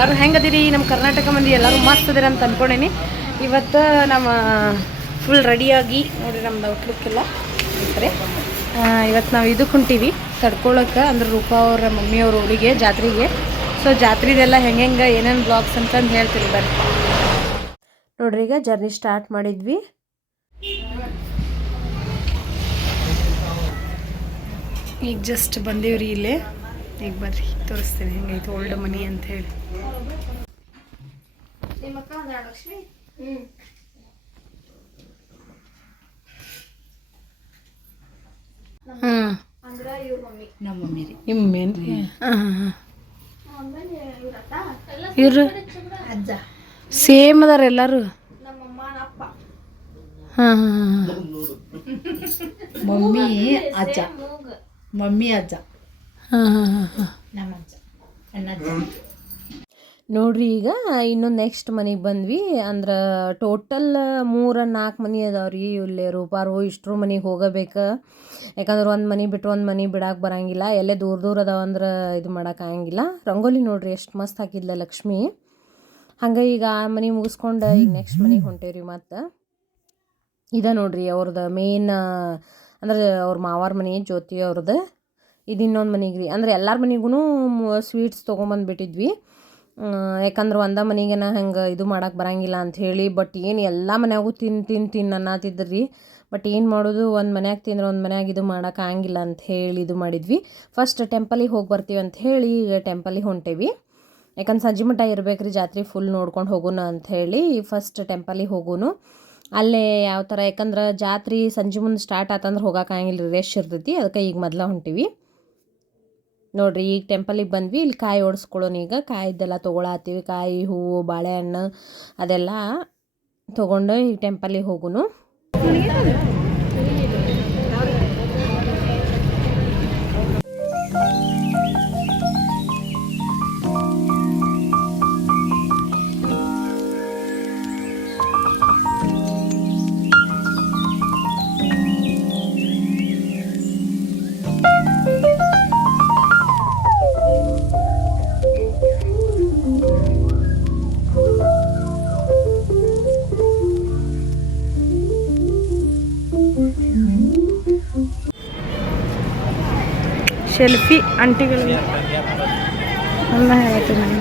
ಎಲ್ಲರೂ ಹೆಂಗದಿರಿ? ನಮ್ಮ ಕರ್ನಾಟಕ ಮಂದಿ ಎಲ್ಲರೂ ಮಸ್ತ್ ಅದಿರ ಅಂತ ಅಂದ್ಕೊಂಡೇನಿ ಇವತ್ತು ನಮ್ಮ ಫುಲ್ ರೆಡಿಯಾಗಿ ನೋಡಿರಿ ನಮ್ದು ಔಟ್ಲುಕ್ ಎಲ್ಲ. ಐತ್ರಿ ಇವತ್ತು ನಾವು ಇದಕ್ಕೆ ಹೊಂಟೀವಿ. ತಡ್ಕೊಳಕ್ಕೆ ಅಂದ್ರೆ ರೂಪಾ ಅವರ ಮಮ್ಮಿಯವ್ರ ಊರಿಗೆ, ಜಾತ್ರೆಗೆ. ಸೊ ಜಾತ್ರೆದೆಲ್ಲ ಹೆಂಗೆ ಹೆಂಗೆ ಏನೇನು ಬ್ಲಾಗ್ಸ್ ಅಂತಂದು ಹೇಳ್ತೀರಿ ಬರ್ರಿ. ನೋಡ್ರಿ ಈಗ ಜರ್ನಿ ಸ್ಟಾರ್ಟ್ ಮಾಡಿದ್ವಿ. ಈಗ ಜಸ್ಟ್ ಬಂದೇವ್ರಿ ಇಲ್ಲೇ. ಈಗ ಬರ್ರಿ, ತೋರಿಸ್ತೀನಿ ಹೆಂಗೈತೆ ಓಲ್ಡ್ ಮನಿ ಅಂತ ಹೇಳಿ. ಹ್ಮ್. ನಮ್ಮ ಮಮ್ಮಿ. ರೀ. ನಿಮ್ಮ ಮಮ್ಮಿ ಹಾಂ ಹಾಂ ಇವ್ರು ಅಜ್ಜ. ಸೇಮ್ ಅದಾರ ಎಲ್ಲರೂ? ಹಾಂ ಹಾಂ ಹಾಂ ಮಮ್ಮಿ ಅಜ್ಜ. ಮಮ್ಮಿ ಅಜ್ಜ. ಹಾಂ ಹಾಂ ಹಾಂ ಹಾಂ. ನಮ್ಮ ಅಜ್ಜ. ಅಣ್ಣ ಅಜ್ಜ ನೋಡ್ರಿ ಈಗ ಇನ್ನೊಂದು ನೆಕ್ಸ್ಟ್ ಮನೆಗೆ ಬಂದ್ವಿ. ಅಂದ್ರೆ ಟೋಟಲ್ ಮೂರು ನಾಲ್ಕು ಮನೆ ಅದಾವ್ರಿ ಇಲ್ಲೇ ರೂಪಾರು. ಇಷ್ಟರು ಮನೆಗೆ ಹೋಗಬೇಕು. ಯಾಕಂದ್ರೆ ಒಂದು ಮನೆ ಬಿಟ್ಟು ಒಂದು ಮನೆ ಬಿಡಕ್ಕೆ ಬರಂಗಿಲ್ಲ. ಎಲ್ಲೇ ದೂರ ದೂರ ಅದಾವ ಅಂದ್ರೆ ಇದು ಮಾಡೋಕ್ಕಾಗಂಗಿಲ್ಲ ರಂಗೋಲಿ ನೋಡ್ರಿ ಎಷ್ಟು ಮಸ್ತ್ ಹಾಕಿದ್ಲ ಲಕ್ಷ್ಮಿ. ಹಂಗೆ ಈಗ ಆ ಮನೆ ಮುಗಿಸ್ಕೊಂಡು ಈಗ ನೆಕ್ಸ್ಟ್ ಮನೆಗೆ ಹೊಂಟೇವ್ರಿ ಮತ್ತು. ಇದ ನೋಡ್ರಿ ಅವ್ರದ್ದು ಮೇನ್ ಅಂದ್ರೆ ಅವ್ರ ಮಾವಾರ ಮನೆ, ಜ್ಯೋತಿ ಅವ್ರದ್ದು ಇದು ಇನ್ನೊಂದು ಮನೆಗೆ ರೀ. ಅಂದ್ರೆ ಎಲ್ಲರ ಮನೆಗೂ ಸ್ವೀಟ್ಸ್ ತೊಗೊಂಬಂದ್ಬಿಟ್ಟಿದ್ವಿ. ಯಾಕಂದ್ರೆ ಒಂದ ನಾ ಹಂಗೆ ಇದು ಮಾಡಕ್ಕೆ ಬರಂಗಿಲ್ಲ ಅಂತ ಹೇಳಿ ಬಟ್ ಏನು ಎಲ್ಲ ಮನೆಯಾಗೂ ತಿಂದು ತಿನ್ನು ತಿನ್ನು ರೀ ಬಟ್ ಏನು ಮಾಡೋದು, ಒಂದು ಮನ್ಯಾಗ ತಿಂದ್ರೆ ಒಂದು ಮನ್ಯಾಗ ಇದು ಮಾಡೋಕೆ ಆಗಂಗಿಲ್ಲ ಅಂತ ಹೇಳಿ ಇದು ಮಾಡಿದ್ವಿ. ಫಸ್ಟ್ ಟೆಂಪಲಿಗೆ ಹೋಗಿ ಬರ್ತೀವಿ ಅಂತ ಹೇಳಿ ಈಗ ಟೆಂಪಲಿಗೆ ಹೊಂಟೇವಿ. ಯಾಕಂದ್ರೆ ಸಂಜೆ ಮಟ್ಟ ಇರ್ಬೇಕು ರೀ ಜಾತ್ರೆ ಫುಲ್ ನೋಡ್ಕೊಂಡು ಹೋಗೋಣ ಅಂತ ಹೇಳಿ ಫಸ್ಟ್ ಟೆಂಪಲಿಗೆ ಹೋಗೋನು. ಅಲ್ಲೇ ಯಾವ ಥರ ಯಾಕಂದ್ರೆ ಜಾತ್ರೆ ಸಂಜೆ ಮುಂದೆ ಸ್ಟಾರ್ಟ್ ಆತಂದ್ರೆ ಹೋಗೋಕ್ಕಾಗಿಲ್ಲ ರೀ ರಶ್ ಇರ್ತೈತಿ. ಅದಕ್ಕೆ ಈಗ ಮೊದಲ ಹೊಂಟೀವಿ. ನೋಡ್ರಿ, ಈಗ ಟೆಂಪಲಿಗೆ ಬಂದ್ವಿ, ಇಲ್ಲಿ ಕಾಯಿ ಓಡಿಸ್ಕೊಳ್ಳೋಣ ಈಗ. ಕಾಯಿದ್ದೆಲ್ಲ ತೊಗೊಳತ್ತೀವಿ, ಕಾಯಿ, ಹೂವು, ಬಾಳೆಹಣ್ಣು ಅದೆಲ್ಲ ತೊಗೊಂಡು ಈಗ ಟೆಂಪಲಿಗೆ ಹೋಗುನು. ಸೆಲ್ಫಿ ಆಂಟಿಗಳು ಎಲ್ಲ ಹೇಳತ್ತೆ ನಾನು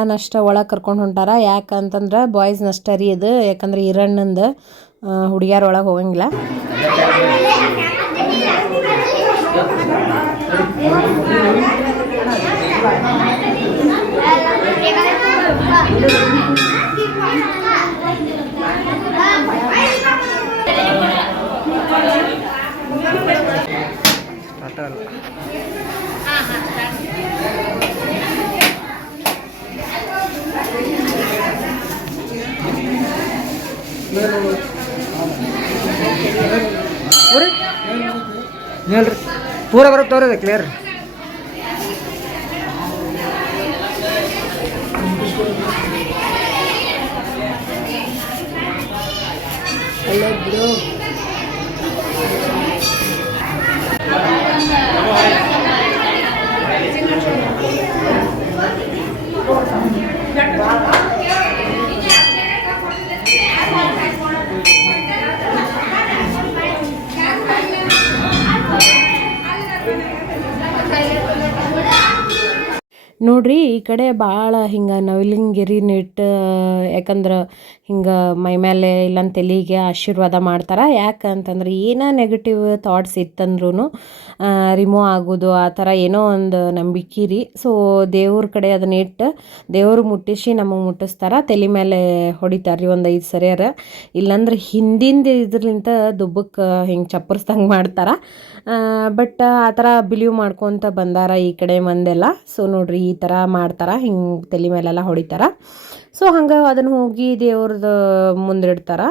ಅಣ್ಣನಷ್ಟ ಒಳಗೆ ಕರ್ಕೊಂಡು ಹೊಂಟಾರ. ಯಾಕಂತಂದ್ರೆ ಬಾಯ್ಸ್ನಷ್ಟ ರೀ ಇದು. ಯಾಕಂದ್ರೆ ಹಿರಣ್ಣಂದು ಹುಡುಗಿಯರ ಒಳಗೆ ಹೋಗಂಗಿಲ್ಲ. ಬರುತ್ತೆ ತೋರಿ ಕ್ಲಿಯರ್ ನೋಡ್ರಿ ಈ ಕಡೆ ಭಾಳ ಹಿಂಗೆ ನವಿಲಿಂಗಿರಿ ನೆಟ್, ಯಾಕಂದ್ರೆ ಹಿಂಗೆ ಮೈ ಮೇಲೆ ಇಲ್ಲಂತ ತಲೆಗೆ ಆಶೀರ್ವಾದ ಮಾಡ್ತಾರೆ. ಯಾಕಂತಂದ್ರೆ ಏನೋ ನೆಗೆಟಿವ್ ಥಾಟ್ಸ್ ಇತ್ತಂದ್ರೂ ರಿಮೂವ್ ಆಗೋದು, ಆ ಥರ ಏನೋ ಒಂದು ನಂಬಿಕೆ ರೀ ಸೊ ದೇವ್ರ ಕಡೆ ಅದನ್ನ ಇಟ್ಟು, ದೇವ್ರು ಮುಟ್ಟಿಸಿ ನಮಗೆ ಮುಟ್ಟಿಸ್ತಾರೆ, ತಲೆ ಮೇಲೆ ಹೊಡಿತಾರೆ ರೀ ಒಂದು ಐದು ಸರಿಯಾರ. ಇಲ್ಲಾಂದ್ರೆ ಹಿಂದಿಂದ ಇದ್ರಲಿಂತ ದುಬ್ಬಕ್ಕೆ ಹಿಂಗೆ ಚಪ್ಪರ್ಸ್ದಂಗೆ ಮಾಡ್ತಾರೆ. ಬಟ್ ಆ ಥರ ಬಿಲೀವ್ ಮಾಡ್ಕೊತ ಬಂದಾರ ಈ ಕಡೆ ಮಂದೆಲ್ಲ. ಸೊ ನೋಡ್ರಿ ಈ ಥರ ಮಾಡ್ತಾರೆ, ಹಿಂಗೆ ತಲೆ ಮೇಲೆಲ್ಲ ಹೊಡಿತಾರ. ಸೊ ಹಂಗೆ ಅದನ್ನು ಹೋಗಿ ದೇವ್ರದ್ದು ಮುಂದಿಡ್ತಾರ.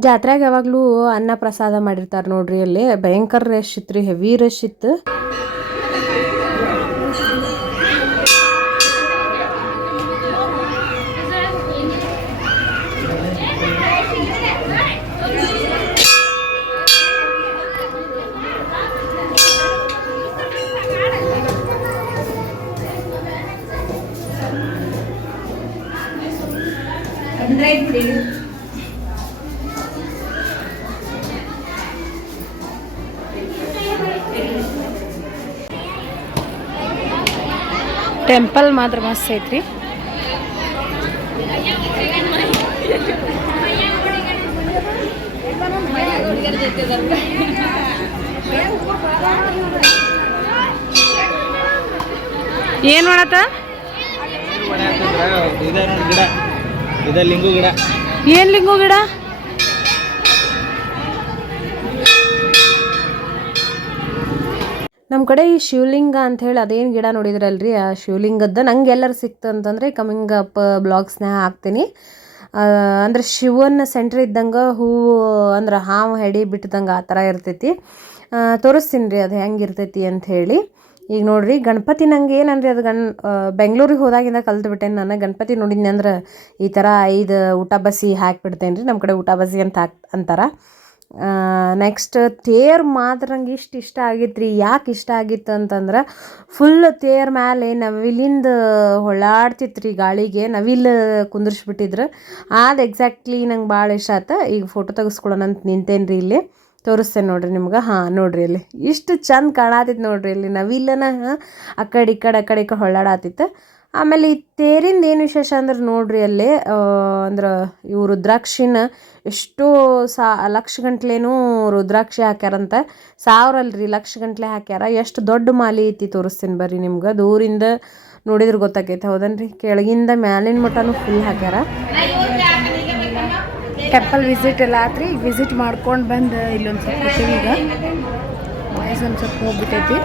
ಜಾತ್ರೆಗೆ ಯಾವಾಗಲೂ ಅನ್ನ ಪ್ರಸಾದ ಮಾಡಿರ್ತಾರೆ ನೋಡ್ರಿ ಅಲ್ಲಿ. ಭಯಂಕರ ರಶ್ ಇತ್ತು ರೀ ಹೆವಿ ರಶ್ ಇತ್ತು. ಟೆಂಪಲ್ ಮಾತ್ರ ಮಸ್ತ್ ಐತ್ರಿ. ಏನು ಮಾಡತ್ತ? ಏನ್ ಗಿಡ ಇದೆ ಲಿಂಗು ಗಿಡ? ಏನು ಲಿಂಗು ಗಿಡ? ನಮ್ಮ ಕಡೆ ಈ ಶಿವಲಿಂಗ ಅಂತ ಹೇಳಿ ಅದೇನು ಗಿಡ ನೋಡಿದ್ರಲ್ರಿ? ಆ ಶಿವಲಿಂಗದ ನಂಗೆ ಎಲ್ಲರೂ ಸಿಕ್ತು ಅಂತಂದರೆ ಕಮಿಂಗ್ ಅಪ್ ಬ್ಲಾಗ್ಸ್ನ ಹಾಕ್ತೀನಿ. ಅಂದರೆ ಶಿವನ ಸೆಂಟ್ರ್ ಇದ್ದಂಗೆ ಹೂವು ಅಂದ್ರೆ ಹಾವು ಹೆಡಿ ಬಿಟ್ಟದಂಗೆ ಆ ಥರ ಇರ್ತೈತಿ. ತೋರಿಸ್ತೀನಿ ರೀ ಅದು ಹೆಂಗೆ ಇರ್ತೈತಿ ಅಂತ ಹೇಳಿ. ಈಗ ನೋಡಿರಿ ಗಣಪತಿ ನಂಗೆ ಏನಂದ್ರೆ ಅದು ಗಣ್ ಬೆಂಗಳೂರಿಗೆ ಹೋದಾಗಿಂದ ಕಲ್ತ್ಬಿಟ್ಟೇನೆ ನಾನು. ಗಣಪತಿ ನೋಡಿದ್ನಿ ಅಂದ್ರೆ ಈ ಥರ ಐದು ಊಟ ಬಸಿ ಹಾಕಿಬಿಡ್ತೇನೆ ರೀ ನಮ್ಮ ಕಡೆ ಊಟ ಬಸಿ ಅಂತ ಹಾಕ್, ಅಂತಾರೆ. ನೆಕ್ಸ್ಟ್ ತೇರ್ ಮಾತ್ರ ನಂಗೆ ಇಷ್ಟು ಇಷ್ಟ ಆಗಿತ್ತು ರೀ ಯಾಕೆ ಇಷ್ಟ ಆಗಿತ್ತು ಅಂತಂದ್ರೆ ಫುಲ್ ತೇರ್ ಮೇಲೆ ನವಿಲಿಂದ ಹೊಳಾಡ್ತಿತ್ತು ರೀ ಗಾಳಿಗೆ, ನವಿಲು ಕುಂದಿರ್ಸ್ಬಿಟ್ಟಿದ್ರು. ಅದು ಎಕ್ಸಾಕ್ಟ್ಲಿ ನಂಗೆ ಭಾಳ ಇಷ್ಟ ಆಯ್ತು ಈಗ ಫೋಟೋ ತೆಗೆಸ್ಕೊಳ್ಳೋಣ ಅಂತ ನಿಂತೇನೆ ರೀ ಇಲ್ಲಿ. ತೋರಿಸ್ತೇನೆ ನೋಡ್ರಿ ನಿಮ್ಗೆ. ಹಾಂ, ನೋಡ್ರಿ ಇಲ್ಲಿ. ಇಷ್ಟು ಚಂದ ಕಾಣಾತಿತ್ತು ನೋಡ್ರಿ ಇಲ್ಲಿ ನವಿಲನ, ಆ ಕಡೆ ಈ ಕಡೆ, ಆ ಕಡೆ ಈ ಕಡೆ ಹೊಳ್ಳಾಡತ್ತಿತ್ತು ಆಮೇಲೆ ಈ ತೇರಿಂದ ಏನು ವಿಶೇಷ ಅಂದ್ರೆ ನೋಡ್ರಿ ಅಲ್ಲಿ ಅಂದ್ರೆ ಇವು ರುದ್ರಾಕ್ಷಿನ ಎಷ್ಟೋ ಸಾ, ಲಕ್ಷ ಗಂಟ್ಲೇನು ರುದ್ರಾಕ್ಷಿ ಹಾಕ್ಯಾರಂತ. ಸಾವಿರ ಅಲ್ರಿ ಲಕ್ಷ ಗಂಟ್ಲೆ ಹಾಕ್ಯಾರ. ಎಷ್ಟು ದೊಡ್ಡ ಮಾಲಿ ಐತಿ ತೋರಿಸ್ತೀನಿ ಬರ್ರಿ ನಿಮ್ಗೆ. ದೂರಿಂದ ನೋಡಿದ್ರೆ ಗೊತ್ತಾಕೈತೆ, ಹೌದನ್ರಿ? ಕೆಳಗಿಂದ ಮ್ಯಾಲಿನ ಮಟನೂ ಫುಲ್ ಹಾಕ್ಯಾರ. ಟೆಂಪಲ್ ವಿಸಿಟ್ ಎಲ್ಲ ಆತ್ರಿ. ವಿಸಿಟ್ ಮಾಡ್ಕೊಂಡು ಬಂದು ಇಲ್ಲೊಂದು ಸ್ವಲ್ಪ ಈಗ. ವಯಸ್ಸು ಒಂದು ಸ್ವಲ್ಪ ಹೋಗ್ಬಿಟ್ಟೈತಿ.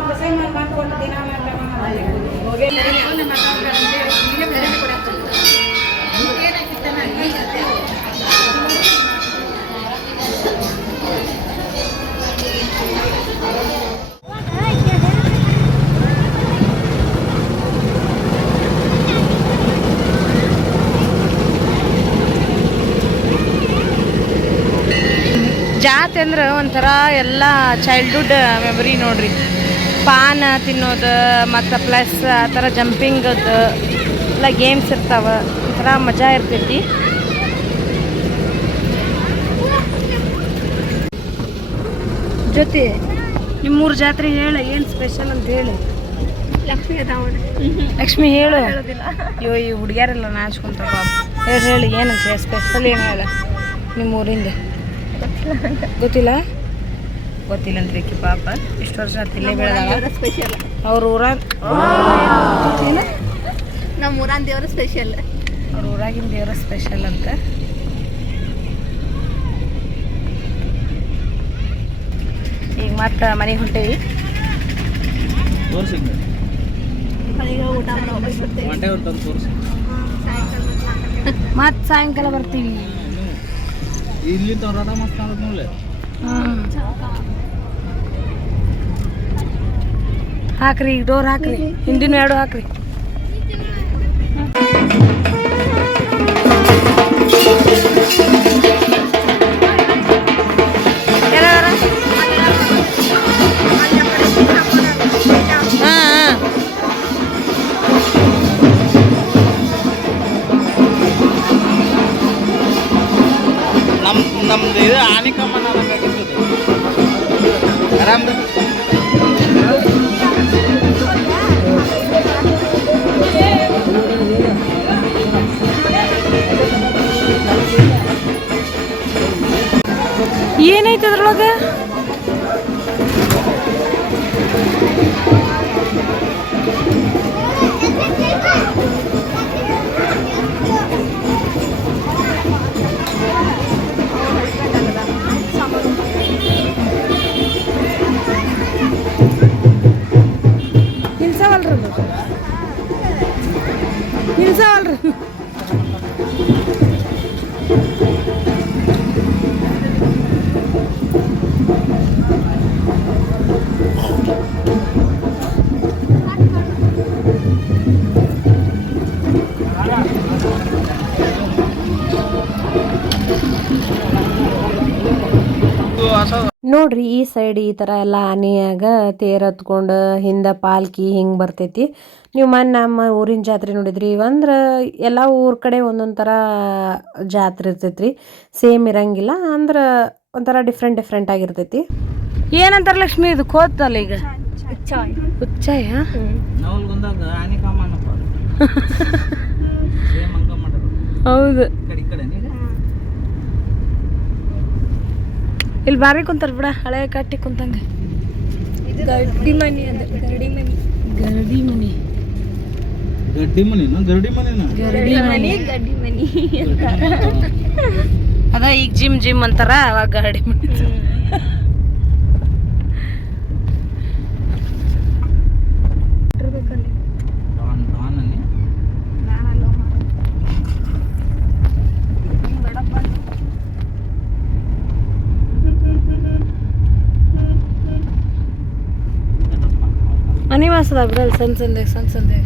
ಜಾತ್ ಅಂದ್ರೆ ಒಂಥರ ಎಲ್ಲ ಚೈಲ್ಡ್ಹುಡ್ ಮೆಮೊರಿ ನೋಡ್ರಿ. ಪಾನ್ ತಿನ್ನೋದು ಮತ್ತು ಪ್ಲಸ್ ಆ ಥರ ಜಂಪಿಂಗದ್ದು ಎಲ್ಲ ಗೇಮ್ಸ್ ಇರ್ತಾವೆ ಒಂಥರ ಮಜಾ ಇರ್ತೈತಿ. ಜೊತೆ ನಿಮ್ಮೂರು ಜಾತ್ರೆ ಹೇಳ ಏನು ಸ್ಪೆಷಲ್ ಅಂತ ಹೇಳಿ. ಲಕ್ಷ್ಮೀ ಅದಾವಣ ಲಕ್ಷ್ಮಿ ಹೇಳು. ಅಯ್ಯೋ ಈ ಹುಡುಗಿಯರೆಲ್ಲ ನಾಚ್ಕೊಂತ ಹೇಳಿ ಹೇಳಿ ಏನಂತ ಸ್ಪೆಷಲ್ ಏನು ಹೇಳ ನಿಮ್ಮ ಊರಿಂದ ಗೊತ್ತಿಲ್ಲ? ಗೊತ್ತಿಲ್ಲ ಅಂತ ಬೇಕಿ ಪಾಪ. ಇಷ್ಟು ವರ್ಷ ತಿಲ್ಲೇ ಬೆಳೆದಾಳ. ಸ್ಪೆಷಲ್ ಅವ್ರ ಊರಾಗ ನಮ್ಮ ಊರನ್ ದೇವ್ರ ಸ್ಪೆಷಲ್ ಅವ್ರ ಊರಾಗಿನ ದೇವರ ಸ್ಪೆಷಲ್ ಅಂತ. ಈಗ ಮತ್ತೆ ಮನೆಗೆ ಹೊಂಟೇವಿ. ಮತ್ ಸಾಯಂಕಾಲ ಬರ್ತೀವಿ. ಇಲ್ಲಿ ಮಸ್ತ್ ಹಾಕ್ರಿ ಈಗ ಡೋರ್ ಹಾಕ್ರಿ ಹಿಂದಿನ ಎರಡು ಹಾಕ್ರಿ ಎಲ್ಲಾರ? ಇದು ಆನೆ ಕಮ್ಮನ ಆರಾಮ್ ಏನೈತೆ ಅದ್ರೊಳಗೆ? ನಿಲ್ಸವಲ್ರಿ ನೋಡ್ರಿ ಈ ಸೈಡ್ ಈ ಥರ ಎಲ್ಲ ಆನೆಯಾಗ ತೇರ್ ಹತ್ಕೊಂಡು ಹಿಂದೆ ಪಾಲ್ಕಿ ಹಿಂಗೆ ಬರ್ತೈತಿ. ನೀವು ಮೊನ್ನೆ ನಮ್ಮ ಊರಿನ ಜಾತ್ರೆ ನೋಡಿದ್ರಿ ಅಂದ್ರೆ ಎಲ್ಲ ಊರ ಕಡೆ ಒಂದೊಂದು ಥರ ಜಾತ್ರೆ ಇರ್ತೈತ್ರಿ. ಸೇಮ್ ಇರಂಗಿಲ್ಲ ಅಂದ್ರೆ ಒಂಥರ ಡಿಫ್ರೆಂಟ್ ಡಿಫ್ರೆಂಟ್ ಆಗಿರ್ತೈತಿ. ಏನಂತಾರ ಲಕ್ಷ್ಮಿ ಇದು ಕೋತಲ್ಲ ಈಗ? ಹೌದು ಈ ಕಡೆ ಈ ಕಡೆ ನೀಗ ಇಲ್ಲಿ ಬಾರಿ ಕುಂತಾರ ಬಿಡ ಹಳೆ ಕಟ್ಟಿ ಕುಂತಂಗ. ಗಡ್ಡಿ ಮನಿ ಅದು ಗರಡಿ ಮನಿ ಗರಡಿ ಮನಿ ಗಡ್ಡಿ ಮನಿನ ಗರಡಿ ಮನಿನ ಗರಡಿ ಮನಿ ಗಡ್ಡಿ ಮನಿ ಅದ ಈಗ ಜಿಮ್ ಜಿಮ್ ಅಂತಾರ ಅವಾಗ ಗರಡಿ ಮನಿ ಮನಿ ವಾಸದ ಬಿಡಲ್ಲ ಸಣ್ಣ ಸಂದೆ ಸಣ್ಣ ಸಂದೆ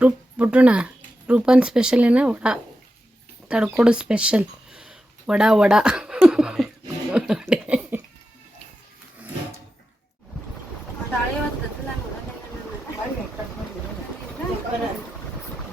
ರೂಪ್ ಬಿಟ್ಟೋಣ ರೂಪನ್ ಸ್ಪೆಷಲ್ ಏನ ವಡ ತಡ್ಕೊಡು ಸ್ಪೆಷಲ್ ವಡ ವಡ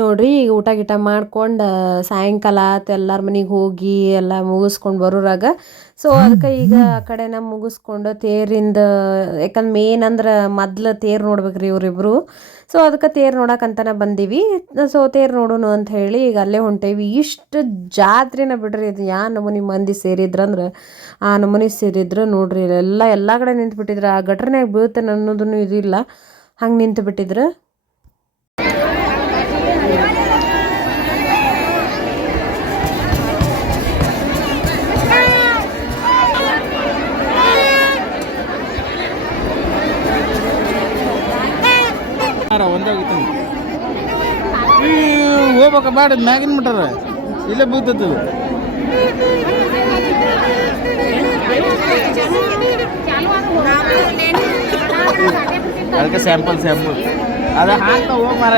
ನೋಡ್ರಿ, ಈಗ ಊಟ ಗೀಟ ಮಾಡ್ಕೊಂಡು ಸಾಯಂಕಾಲ ಆತು ಎಲ್ಲರ ಮನೆಗೆ ಹೋಗಿ ಎಲ್ಲ ಮುಗಿಸ್ಕೊಂಡು ಬರೋರಾಗ. ಸೊ ಅದಕ್ಕೆ ಈಗ ಆ ಕಡೆನ ಮುಗಿಸ್ಕೊಂಡು ತೇರಿಂದ ಯಾಕಂದ್ರೆ ಮೇನ್ ಅಂದ್ರೆ ಮೊದ್ಲು ತೇರು ನೋಡ್ಬೇಕ್ರಿ ಇವರಿಬ್ರು. ಸೊ ಅದಕ್ಕೆ ತೇರು ನೋಡಕ್ಕಂತನ ಬಂದೀವಿ. ಸೊ ತೇರು ನೋಡೋಣ ಅಂತ ಹೇಳಿ ಈಗ ಅಲ್ಲೇ ಹೊಂಟೇವಿ. ಇಷ್ಟು ಜಾತ್ರೆನ ಬಿಡ್ರಿ, ಇದು ಯಾ ನಮೂನಿ ಮಂದಿ ಸೇರಿದ್ರಂದ್ರೆ, ಆ ನಮೂನಿ ಸೇರಿದ್ರು ನೋಡ್ರಿ ಎಲ್ಲ ಎಲ್ಲ ಕಡೆ ನಿಂತು ಬಿಟ್ಟಿದ್ರು ಆ ಗಟ್ರನ್ಯಾಗ ಬೀಳ್ತೇನೆ ಅನ್ನೋದನ್ನು ಇದು ಇಲ್ಲ. ಹಂಗೆ ನಿಂತು ಬಿಟ್ಟಿದ್ರು ಒಂದಾಗಿತ್ತು ಹೋಗ್ಬೇಕ ಬೇಡ ಮ್ಯಾಗಿನ ಮಟ್ಟಾರ ಇಲ್ಲೇ ಬೀಳ್ತದ ಅದಕ್ಕೆ ಸ್ಯಾಂಪಲ್ ಸ್ಯಾಂಪಲ್ ಅದ ಹಾಕ ಹೋಗಿ ಮಾರ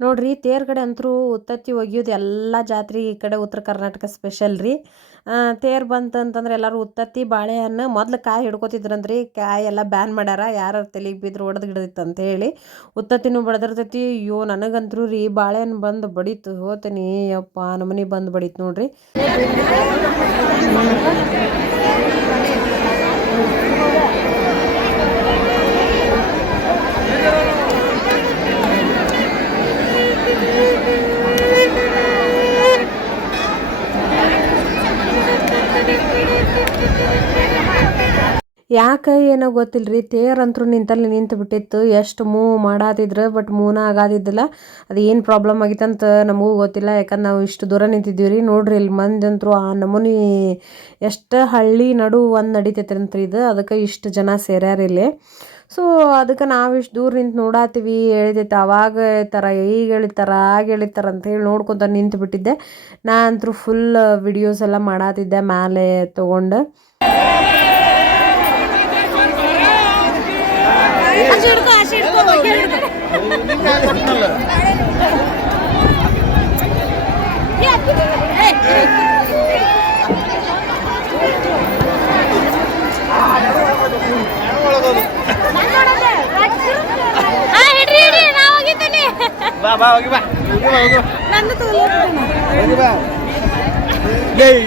ನೋಡ್ರಿ ತೇರ್ ಕಡೆ ಅಂತರೂ ಉತ್ತತ್ತಿ ಒಗಿಯೋದು ಎಲ್ಲ ಜಾತ್ರೆ ಈ ಕಡೆ ಉತ್ತರ ಕರ್ನಾಟಕ ಸ್ಪೆಷಲ್ ರೀ. ತೇರ್ ಬಂತಂತಂದ್ರೆ ಎಲ್ಲರೂ ಉತ್ತತ್ತಿ ಬಾಳೆಹಣ್ಣು ಮೊದಲು ಕಾಯಿ ಹಿಡ್ಕೊತಿದ್ರಂದ್ರಿ, ಕಾಯಿ ಎಲ್ಲ ಬ್ಯಾನ್ ಮಾಡ್ಯಾರ, ಯಾರು ತಲೆಗೆ ಬಿದ್ರು ಒಡೆದು ಗಿಡದಿತ್ತು ಅಂತ ಹೇಳಿ ಉತ್ತತ್ತಿನೂ ಬಡದಿರ್ತೈತಿ ಅಯ್ಯೋ, ನನಗಂತರೂ ರೀ ಬಾಳೆಹಣ್ಣು ಬಂದು ಬಡೀತು, ಹೋತೀನಿ ಅಪ್ಪ ನಮ್ಮನೆ ಬಂದು ಬಡೀತು ನೋಡ್ರಿ. ಯಾಕೆ ಏನೋ ಗೊತ್ತಿಲ್ಲ ರೀ ತೇರಂತರೂ ನಿಂತಲ್ಲಿ ನಿಂತು ಬಿಟ್ಟಿತ್ತು. ಎಷ್ಟು ಮೂವ್ ಮಾಡಾತಿದ್ರು, ಬಟ್ ಮೂವ್ನ ಆಗಾದಿದ್ದಿಲ್ಲ. ಅದು ಏನು ಪ್ರಾಬ್ಲಮ್ ಆಗಿತ್ತಂತ ನಮಗೂ ಗೊತ್ತಿಲ್ಲ. ಯಾಕಂದ್ರೆ ನಾವು ಇಷ್ಟು ದೂರ ನಿಂತಿದ್ದೀವಿ ರೀ ನೋಡ್ರಿ, ಇಲ್ಲಿ ಮಂದಿ ಅಂತರೂ ಆ ನಮೂನಿ ಎಷ್ಟು ಹಳ್ಳಿ ನಡು ಒಂದು ನಡಿತೈತ್ರಿ ಇದು. ಅದಕ್ಕೆ ಇಷ್ಟು ಜನ ಸೇರ್ಯಾರ ಇಲ್ಲಿ. ಸೊ ಅದಕ್ಕೆ ನಾವು ಇಷ್ಟು ದೂರ ನಿಂತು ನೋಡಾತೀವಿ. ಹೇಳಿದೈತೆ, ಅವಾಗ ಹೇಳ್ತಾರ, ಈಗ ಹೇಳಿತಾರ, ಆಗ ಹೇಳಿತಾರ ಅಂತ ಹೇಳಿ ನೋಡ್ಕೊತ ನಿಂತು ಬಿಟ್ಟಿದ್ದೆ. ನಾ ಫುಲ್ ವಿಡಿಯೋಸ್ ಎಲ್ಲ ಮಾಡಾತಿದ್ದೆ ಮೇಲೆ ತೊಗೊಂಡು.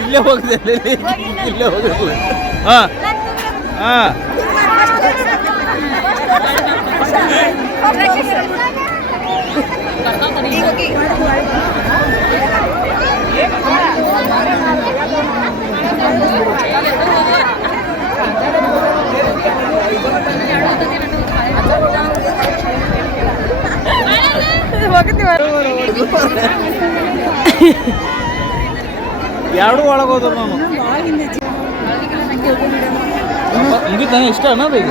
ಇಲ್ಲೇ ಹೋಗಿದೆ ಇಲ್ಲೇ ಹೋಗಿಲ್ಲ ಹಾ ಹಾ ಎರಡು ಒಳಗೆ ಹೋದ್ರು ನಾನು? ಮುಗಿತ ಇಷ್ಟ ಅನ್ನೋದು ಈಗ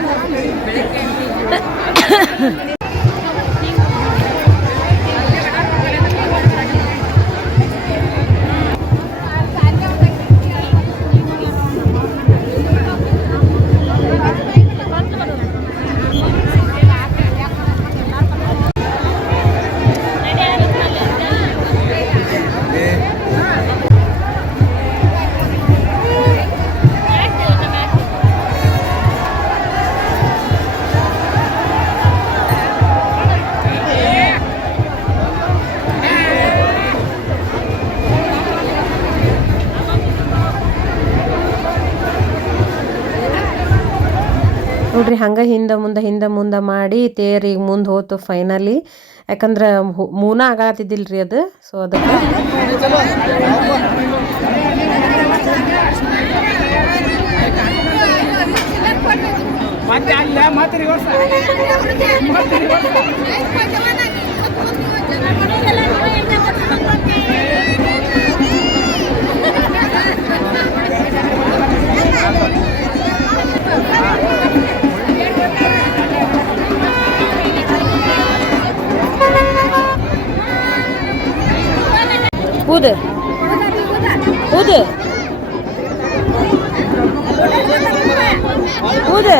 ಮಾರ ನೋಡ್ರಿ ಹಂಗೆ ಹಿಂದೆ ಮುಂದೆ ಹಿಂದೆ ಮುಂದೆ ಮಾಡಿ ತೇರಿ ಮುಂದೆ ಹೋತು ಫೈನಲಿ ಯಾಕಂದ್ರೆ ಮೂನ ಆಗತ್ತಿದ್ದಿಲ್ಲ ರೀ ಅದು. ಸೊ ಅದಕ್ಕೆ ஊது ஊது ஊது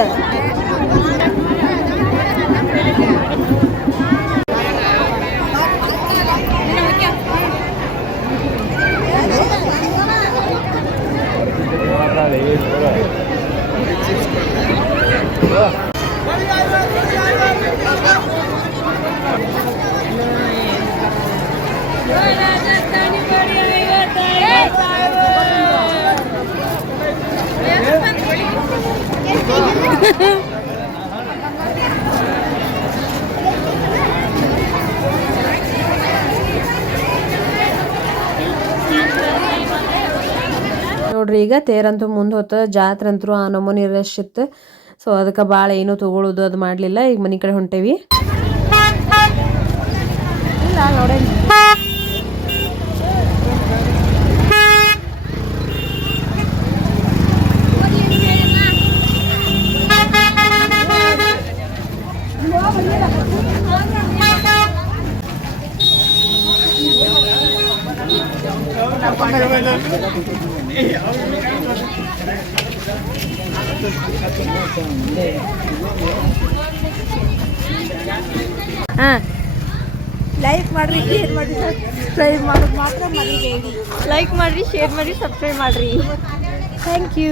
Thank you. ನೋಡ್ರಿ, ಈಗ ತೇರಂತೂ ಮುಂದೆ ಹೊತ್ತ ಜಾತ್ರೆ ಅಂತೂ ಆ ನಮೂನಿ ರಶ್ ಇತ್ತು ಸೊ ಅದಕ್ಕೆ ಭಾಳ ಏನೂ ತೊಗೊಳ್ಳೋದು ಅದು ಮಾಡಲಿಲ್ಲ. ಈಗ ಮನೆ ಕಡೆ ಹೊಂಟೇವಿ. ಹಾಂ. ಲೈಕ್ ಮಾಡ್ರಿ ಶೇರ್ ಮಾಡಿ ಸಬ್ಸ್ಕ್ರೈಬ್ ಮಾಡೋದು ಮಾತ್ರ ಮರಿಬೇಡಿ. ಲೈಕ್ ಮಾಡ್ರಿ ಶೇರ್ ಮಾಡಿ ಸಬ್ಸ್ಕ್ರೈಬ್ ಮಾಡ್ರಿ. ಥ್ಯಾಂಕ್ ಯು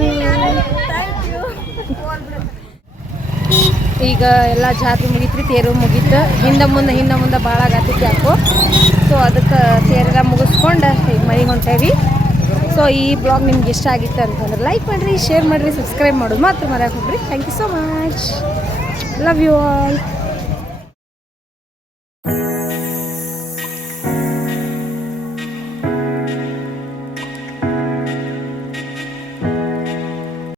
ಈಗ ಎಲ್ಲ ಜಾತ್ರೆ ಮುಗೀತ್ರಿ ತೇರು ಮುಗೀತು. ಹಿಂದೆ ಮುಂದೆ ಹಿಂದೆ ಮುಂದೆ ಭಾಳ ಆಗತ್ತೈತಿ ಯಾಕೋ ಸೊ ಅದಕ್ಕೆ ತೇರೆಲ್ಲ ಮುಗಿಸ್ಕೊಂಡು ಈಗ ಮನೆಗೆ ಹೊಂಟೇವಿ. ಸೊ ಈ ಬ್ಲಾಗ್ ನಿಮ್ಗೆ ಇಷ್ಟ ಆಗಿತ್ತು ಅಂತಂದ್ರೆ ಲೈಕ್ ಮಾಡಿರಿ ಶೇರ್ ಮಾಡಿರಿ ಸಬ್ಸ್ಕ್ರೈಬ್ ಮಾಡೋದು ಮಾತ್ರ ಮರ್ಯಾಕೆ ಹೋಗ್ರಿ thank you so much love you all